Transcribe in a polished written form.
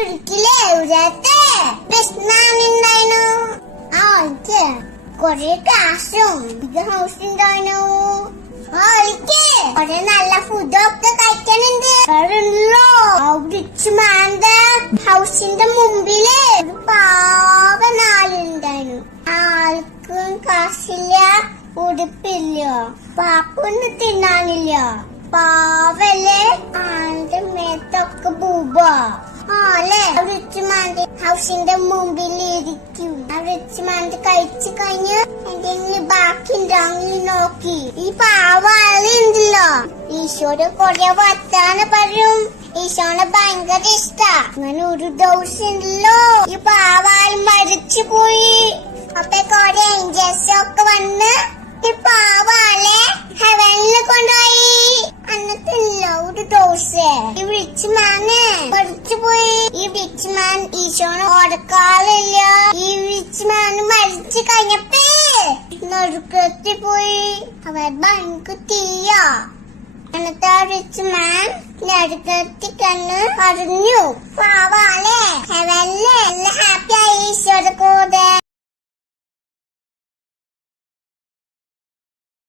ഒരിക്കലേ ഇവിടത്തെ പ്രശ്നമുണ്ടായിരുന്നു. എനിക്ക് കൊറേ കാശും ഹൗസ് ഉണ്ടായിരുന്നു. എനിക്ക് കൊറേ നല്ല ഫുഡൊക്കെ കഴിക്കാനുണ്ട്. റിച്ച് മാന്റെ ഹൗസിന്റെ മുമ്പില് ഒരു പാവ നാളുണ്ടായിരുന്നു. ആൾക്കും കാശില്ല, ഉടുപ്പില്ല, പാപ്പൊന്നും തിന്നാനില്ല. പാവല്ലേ, ആളുടെ മേത്തൊക്കെ ബൂബ. റിച്ച് മാന്റെ ഹൗസിന്റെ മുമ്പിൽ ഇരിക്കും. റിച്ച് മാന്റെ കഴിച്ചു കഴിഞ്ഞ് എന്തെങ്കിലും ബാക്കി ഉണ്ടാങ്ങി നോക്കി ഈ പാവ ആളുണ്ടല്ലോ, ഈശോയുടെ കൊറേ വർത്താനം പറയും. ഈശോനെ ഭയങ്കര ഇഷ്ടാ. അങ്ങനെ ഒരു ദിവസം ഉണ്ടല്ലോ ഈ പാവ ആൾ മരിച്ചു പോയി. അപ്പൊ കൊറേ ഏഞ്ചൽസ് ഒക്കെ വന്ന് ഈ പാവ ആളെ ഹെവനിൽ കൊണ്ടുപോയി. എന്നിട്ടില്ല ഒരു ദിവസം ഈ റിച്ച് മാന് മരിച്ചു പോയി. ഈ റിച്ച് മാൻ ഈശോനെ ഓടക്കാറില്ല. ഈ റിച്ച് മാൻ മരിച്ചു കഴിഞ്ഞപ്പോ നടുക്കത്തിൽ പോയി. അവർ ഭയങ്കര തീയ. എന്നിട്ട് ആ റിച്ച് മാൻ നടുക്കത്തിൽ കണ്ണ് പറഞ്ഞു പാവാളെ ഹെവനിലെ എല്ലാ